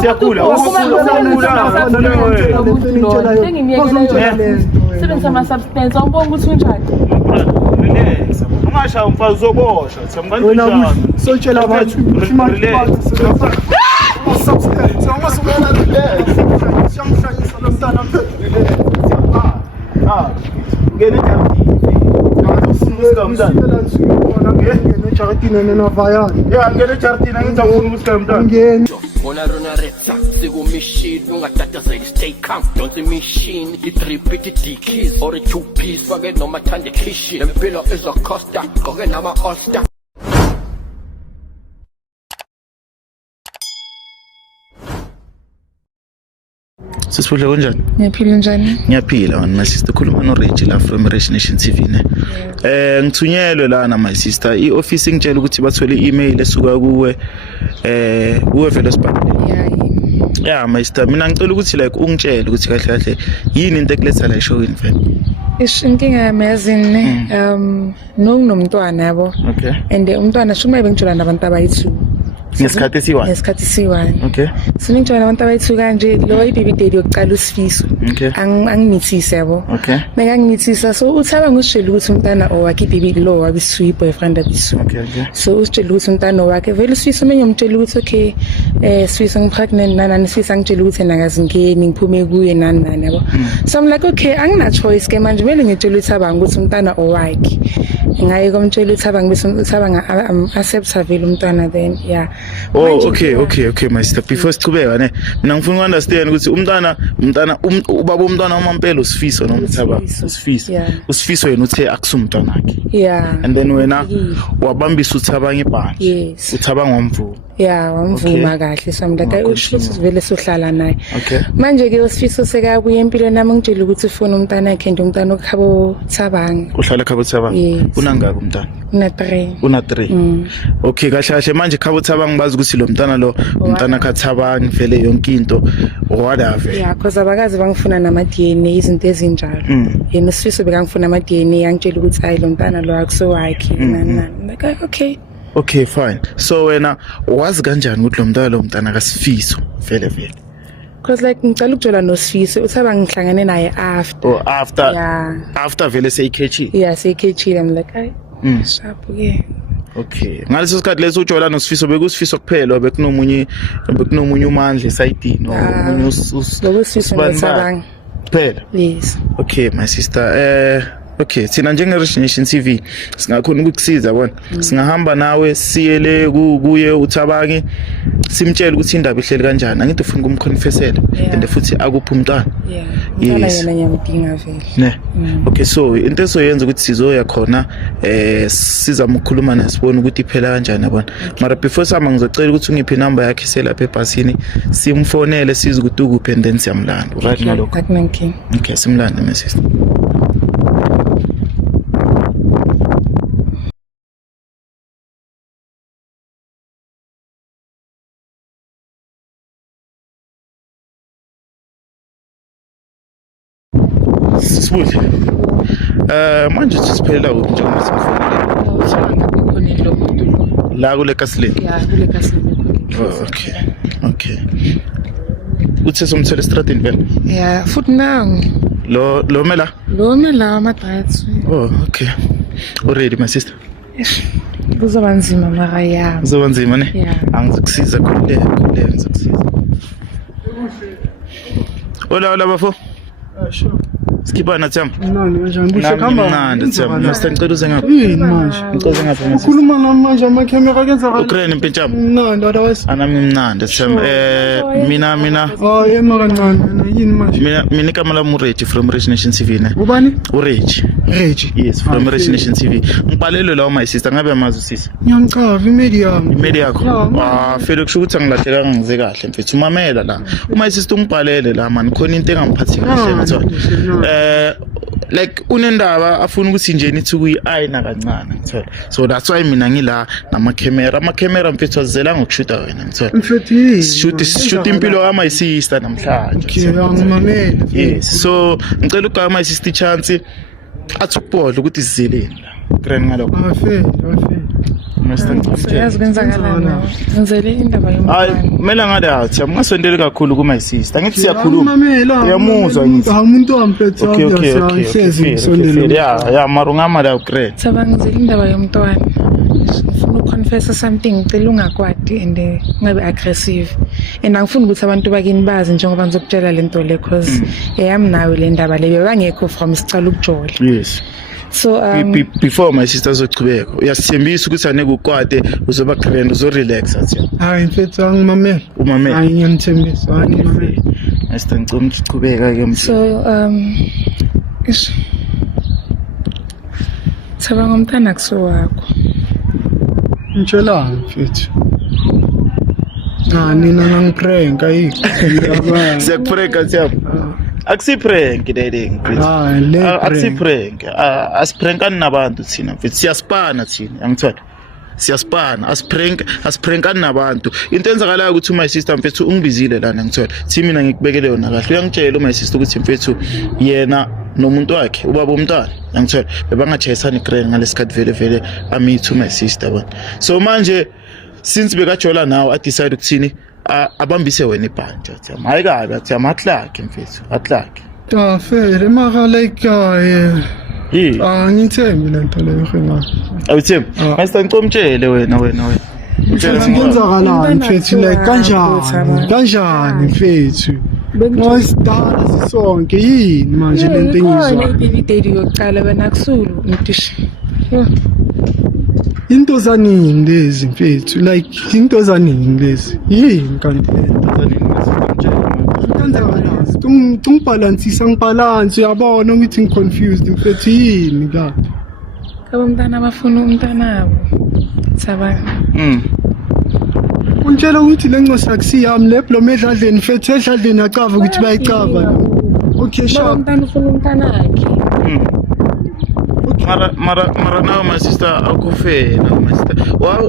Siyakhula. Sebenzisa ama-substance awubonga ukuthi unjani. Relax. Ungasha umfazi uzoboshwa. Samkanjani? Wena soyitshela abantu substance. Awumasukela relax. Siyamhlanyisa lo mntana relax. Ngene ejaridini. Ngene ejaridini angizakufuna ukuthi mntana. Ona rona retsa, sigo machine, ungatata say stay calm. Don't the machine, it repeat the keys or a two piece, forget no matter the kitchen. Empilo is a costa, goge nama osta. Sisibuhle kunjani? Ngiyaphila njani? Ngiyaphila my sister khuluma no Rachel la from Rich Nation TV ne. Ngithunyelwe lana my sister ioffice ngitshela ukuthi bathole email esuka kuwe uwe vele sibhale. Yeah my sister mina ngicela ukuthi like ungitshele ukuthi kahle kahle yini into ekuletha la showini vele. Inkinga yamazini nomntwana yabo. Okay. And umntwana shumaye bengithola nabantu abayi2. Ngesikhathi esiwani. Okay. Siningithola abantu abayi2 kanje lo ibaby daddy yokuqala uSifiso. Okay. Angimithise yabo. Okay. Ngangimithisa so uthaba ngishela ukuthi umntana owakhe ibaby lo wabisu boyfriend abisu. Okay. So usitshela ukuthi umntana wakhe vele uSifiso mengiyomtshela ukuthi okay Sifiso ngipregnant nani Sifiso angitshela ukuthi nakazi ngeni ngiphume kuye nani yabo. So I'm like okay angina choice ke manje vele ngitshela uThaba ukuthi umntana owakhe. Ngaye komtshela uThaba ngibese uThaba accept vele umntana then yeah. Oh okay my sister before sichubeka ne mina ngifuna ukunderstand ukuthi umntana ubaba umntwana uMampelo uSifiso noma uThaba uSifiso yena uthe akusumntwana wakhe. Yeah. And then wena wabambisa uThaba ngebhandi. Yes. uThaba ngomvumo. Yeah, wamvuma kahle samdaka uSifiso vele sohlala naye. Okay. Manje ke uSifiso sekabuye empilweni nami ngitshela ukuthi ufuna umntana wakhe nje umntana okhabo Thabang. Uhlala khabo Thabang. Unangaki umntana? Una 3. Okay kahle manje khabo Thabang bazi ukuthi lo mntana lo umntana kaThabang vele yonke into whatever. Yeah, because abakazi bangifuna nama DNA izinto ezinjalo. Yena uSifiso bekangifuna ama DNA angitshela ukuthi hayi lo mntana lo akusowakhe nani. Like okay. Okay fine. So wena wazi kanjani ukuthi lo mntana kaSifiso vele? Because like ngicela ukujula noSifiso uThaba ngihlangane naye after. Oh after. Yeah. After vele seyikhechi. Yeah, seyikhechi I'm like hayi. Sharp ke. Okay. Ngaleso sikhathi leso ujola noSifiso bekuSifiso kuphela bekunomunye uMandla esayidini omunye uSifiso noThabang. Kuphela. Yes. Okay my sister okay sina njenge Rich Nation TV singakhona ukukusiza yabona singahamba nawe siyele kuye uThabangi simtshela ukuthi indaba ihleli kanjani angithi ufuna ukumconfessela and futhi akuphi umntwana. Yeah. Umntwana yena ngiyamdinga vele. Ne. Okay so into esoyenza ukuthi sizoya khona sizama ukukhuluma nasibona ukuthi iphela kanjani yabona. Mara before sama ngizocela ukuthi ungiphe number yakhe selapha ebhasini simfonele size ukuthi ukuphi and then siyamlanda. Right ngalokho. Akunankinga. Okay simlanda my sister. Sisibuhle. Manje sisiphelela kuphi njengoba simfonele? La kule Kasleni. Yeah, kule Kasleni. Okay. Uthe somthele estradini vele? Yeah, futhi nangu. Lo mela? Lo mela ama-drives. Oh, okay. Already my sister. Kuzoba nzima mara ya. Kuzoba nzima ne? Yeah. Angizokusiza kule ngizokusiza. Hola bafo. Sure. Skipana Tsam. Nani kanjani buhle khamba? Nani Tsam. Mase ngicela uze ngapha. Manje. Ngicela ngapha mase. Ukhuluma nami manje ama-camera kenza kahle. Ukraine impintshama. Mnandi otherwise. Anami mnandi Tsam. Mina. Oh yema kancane mina yini manje? Mina igama lami uReggie from Rich Nation TV ne. Ubani? uReggie. Yes, from Rich Nation TV. Ngibhalelwe la my sister ngabe amazi usisi. Ngiyamchava imedia. Imedia yakho. Fela kusho ukuthi angilahleka ngize kahle mfethu umamela la. Uma sister ungibhalele la man khona into engangiphathi kahle ngithola. Like unendaba afuna ukuthi nje nithi kuyi-ayina kancane ngithola. So that's why mina ngila nama camera mfethu azela ngokushuta wena ngithola. Mfethu shoot impilo kama isister namhlanje. Okay, ngimamela. Yes. So ngicela ukugama isister chance athi ukubhodla ukuthi sizeleni la. Grand ngalokho. Afe. Siyazi kwenzakalani. Ngizele indaba hayi yomntwana. kumele ngade athi ungasondeli kakhulu kuma sister ngithi siyakhuluma Mamela. uyamuzwa ngithi Umuntu wamphethe okay hlezi ngisondele. ya marungama la great Saba ngizele indaba yomntwana. Ngifuna ukuconfessa something ngicela ungakwadi and ngabe aggressive. And angifuni ukuthi abantu bakini bazi njengoba ngizokutshela lento le cause eyami nawe le ndaba le bangekho from sicala ukujola. yes So before my sister zochubeka uyasithembisa ukuthi aneke ukwade uzoba grand uzo relax athi Hayi mfethu angimamela. umamela Hayi ngiyamthembisa angimamela. Sister ngicela uchubeka ke mfethu so ish Saba ngomntana kusuwakho. Ngitshela mfethu. Nina ngangiprank ayikho. siyakuprank athi akusiprank daddy Hayi le. akusiprank asiprankani nabantu thina mfethu siyaspana thina angithola siyaspana asiprankani nabantu into enzakalayo ukuthi my sister mfethu ungibizile lana ngithola thi mina ngikubekele yona kahle uyangitshela my sister ukuthi mfethu yena nomuntu wakhe ubaba umntwana angithola bebangajayisana igrand ngalesikhathi vele ami to my sister bona so manje since bekajola nawo decide ukuthini abambise wena ibhandi athi hayi kabi athi amaklaki mfethu aklaki Fair mara like ngithembi lento leyo khona. awuthembi master ngicomtshele wena Kwenzakalani mfethu like kanjani mfethu ngosidala sisonke yini manje lento engizwa Baby daddy yokuqala wena kusulu ngithi into zaningi lezi mfethu like into zaningi lezi yini kanti kwenzakalani ungibalansisa ngibalance uyabona ukuthi ngiconfused mfethu yini ka abantwana abafuna umntanabo saba Untshela ukuthi le ncosi akusiyami le bloma edladleni mfethu edladleni acava ukuthi bayicava okay sharp umntana ufuna umntanakhe mara nawe my sister akufena my sister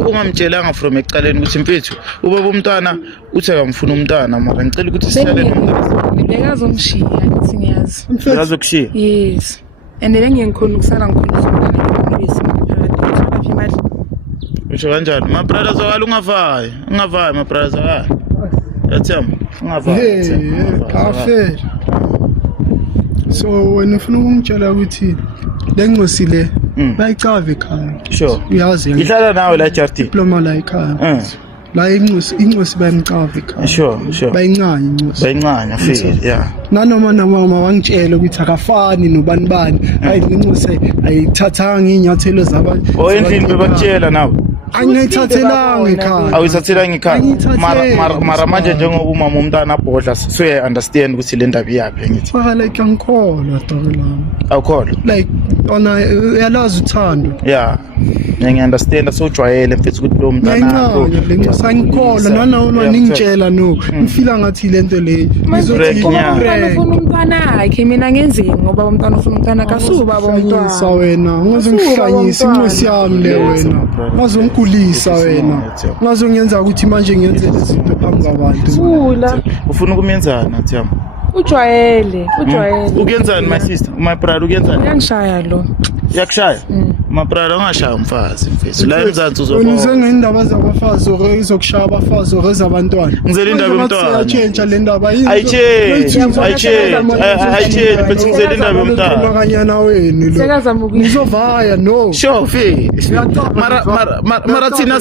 ungamtshelanga from ekuqaleni ukuthi mfethu ubaba umntwana uthi akamfuna umntwana mara ngicela ukuthi sihlale nomntwana bekazongishiya ngithi ngiyazi uyazokushiya yes and bengikhona ukusala ngikhona umntwana phakathi imali usho kanjani ma brothers wakala ungavayi ma brothers wakala yathema ungavayi kafe so wena ufuna ukungitshela ukuthi le ncosi le bayicava ekhaya sure uyazi ihlala nawe la Jarti diploma la ekhaya la incosi bayimcava ekhaya sure bayincanya feel yeah nanoma mama wangitshela ukuthi akafani nobani hayi le ncosi ayithathanga inyathelo zabantu endlini bebakutshela nawe angiyithathelanga ekhaya awuyithathelanga ekhaya mara manje njengoba umama umntana abhodla so I understand ukuthi le ndaba iyapi ngithi like angikholwa dokelami awukholwa like ona uyalazi uthando yeah ngiyaunderstand so ujwayele mfethu ukuthi lo mntana le ncosi angikholwa nanoma ningitshela no ngifila ngathi lento le ngizothi ufuna umntanakhe mina ngenzeni ngoba umntwana ufuna umntana kasuba bomntwana wena ngizongihlanyisa incosi yami le wena ngazongkulisa wena ngazongenza ukuthi manje ngenze izinto phambi kwabantu ufuna ukumenzana athiyama ujwayele ukuyenzani my sister my brother ukuyenzani uyangishaya lo yakushaya my brother ungashaya umfazi mfethu la emzansi uzobona ngendaba zabafazi zokushaya abafazi oreza abantwana ngizela indaba yomntwana ayatshentsha le ndaba ayitshentshe mfethu ngizela indaba yomntwana makanyana wenu lo sekazama ngizovaya no sure mfethu mara thina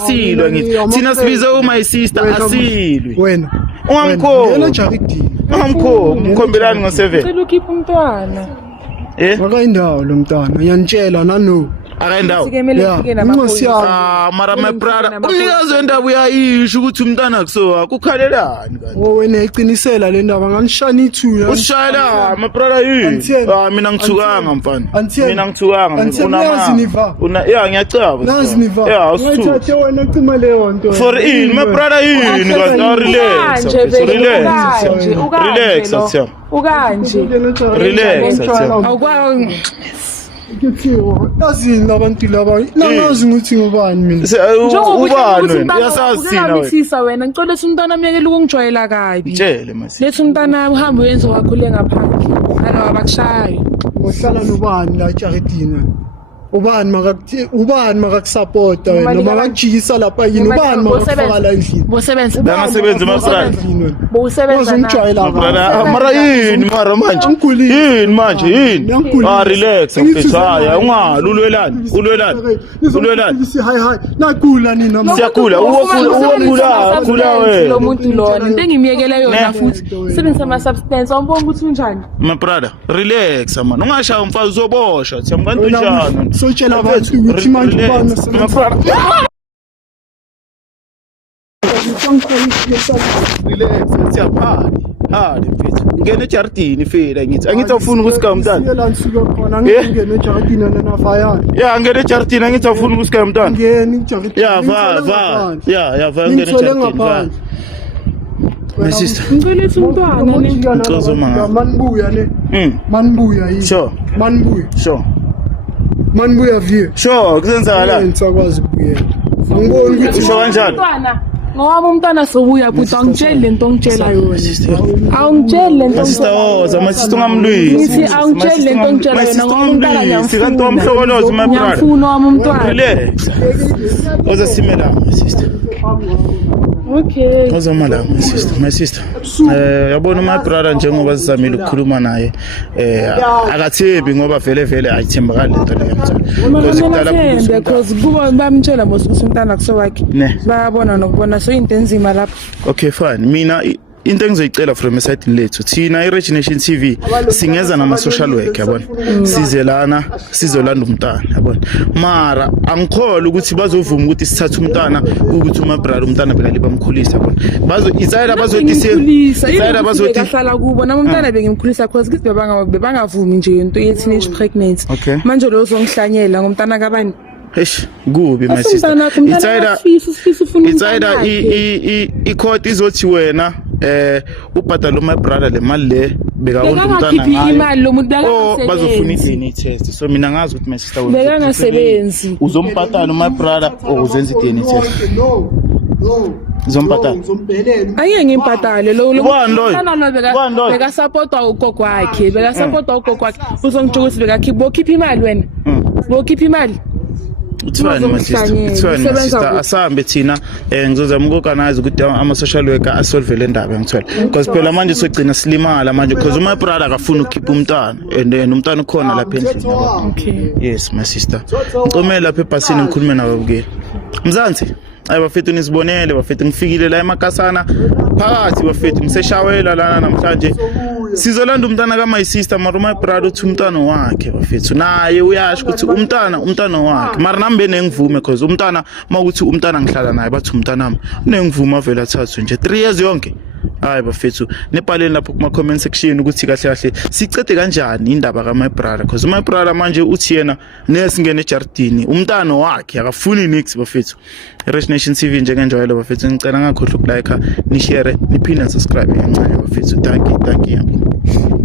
silwa ngithi thina sibize my sister asilwe wena umkhombelani ngo7 cela ukhipha umntwana akayindawo lo mntwana uyanitshela nano akayindawo incosi yami mara my brother umnikazi wendaba uyayisho ukuthi umntana kusowa kukhalelani kanti wena iqinisela le ndaba nganishana ithula usishayela my brother yini mina ngithukanga mfana mina ngithukanga ngiyacaba ngithathe wena cima leyo nto for in my brother yini kanti relax awukwazi yazini labantu laba nangazi ukuthi ngubani mina ubani uyasazi thina wena ngicela umntwana amyekele ukungijwayela kabi tshele masi lethi umntwana uhambe uyenze wakhule ngaphandle ana wabakushayo uhlala nobani la ejaridini ubani makakusapota wena noma makujikisa lapha yini ubani makakufaka la endlini bosebenza bangasebenzi mabrada bowusebenza ungijwayela mara yini mara manje yini manje yini relax mfethu haya ungalulwelani hayi nagula nina siyagula uwogula lo muntu lona into engimyekele yona futhi sebenzisa ama substance awubona ukuthi unjani mabrada relax man ungashaya umfazi uzoboshwa siyamkanti njani sotshela abantu ukuthi manje ubani relax siyaphala mfethu ngene ejardini fela ngithi angithi awufuna ukusikaya umntana yela nsuka khona ngingene ejardini nanafaya ya ngene ejardini angithi awufuna ukusikaya umntana ngene ejardini ya va ngene ejardini my sister ngicela ithi umntwana Ngicozoma manbuya ne manbuya yini sure manbuya vie sure kusenzakalani ngitsakwazi ukuyela angiboni ukuthi usho kanjani ngoba umntwana sobuya but angitsheli lento ongitshela yona awungitsheli lento sister oza my sister ungamlwisi ngithi awungitsheli lento ongitshela yona ngoba umntwana sikanti wamhlokoloza my brother ngiyafuna wami umntwana relax oza simela my sister okay ozoma la my sister yabona my brother njengoba sizamile ukukhuluma naye akathembi ngoba vele ayithembakali lento leyo mthana because kuba bamtshela ukuthi umntana kusowakhe bayabona nokubona so into enzima lapho okay fine mina into engizoyicela from esayidini lethu thina iRich Nation TV singeza nama social work yabona sizelana sizolanda umntana yabona mara angikholwa ukuthi bazovuma ukuthi sithathe umntana ukuthi uma brother umntana beka libamkhulisa yabona izayela bazothi kahlala kubo nami umntana bengimkhulisa cause kithi bebangavumi nje into ye teenage pregnancy manje lo uzongihlanyela ngomntana kabani Eish kubi my sister it's either i-court izothi wena ubhadala my brother le mali le beka umntana ngayo imali lo muntu beka bazofuna i-DNA test so mina ngazi ukuthi my sister beka ngasebenzi uzombhadala my brother or uzenza i-DNA test uzombhadala ayeke ngimbhadale lo lo beka support ugogo wakhe uzongitshela ukuthi bokhipha imali wena bokhipha imali It's fine my sister asambe thina ngizozama uku-organize ukuthi ama-social worker asolve le ndaba ngithola because phela manje sogcina silimala manje because my brother akafuna ukukhipha umntana and umntana ukhona lapha endlini okay yes my sister ngicomela lapha ebhasini ngikhulume nawe bukeli Mzansi bafethu nisibonele bafethu ngifikile la emakasana phakathi bafethu ngiseshawela lana namhlanje sizolanda umntana ka my sister mara my brother uthi umntana wakhe bafethu naye uyasho ukuthi umntana wakhe mara nami benengivume because umntana mawukuthi umntana ngihlala naye bathi umntanami unengivuma vele athathwe nje 3 years yonke hayi bafethu nibhaleni lapho kuma comment section ukuthi kahle sicede kanjani indaba ka my brother because my brother manje uthi yena nesingene ejardini umntana wakhe akafuni nix bafethu Rich Nation TV njengenjwayelo bafethu ngicela ngakhohlwa ukulike ni share niphinde subscribe kancane bafethu thank you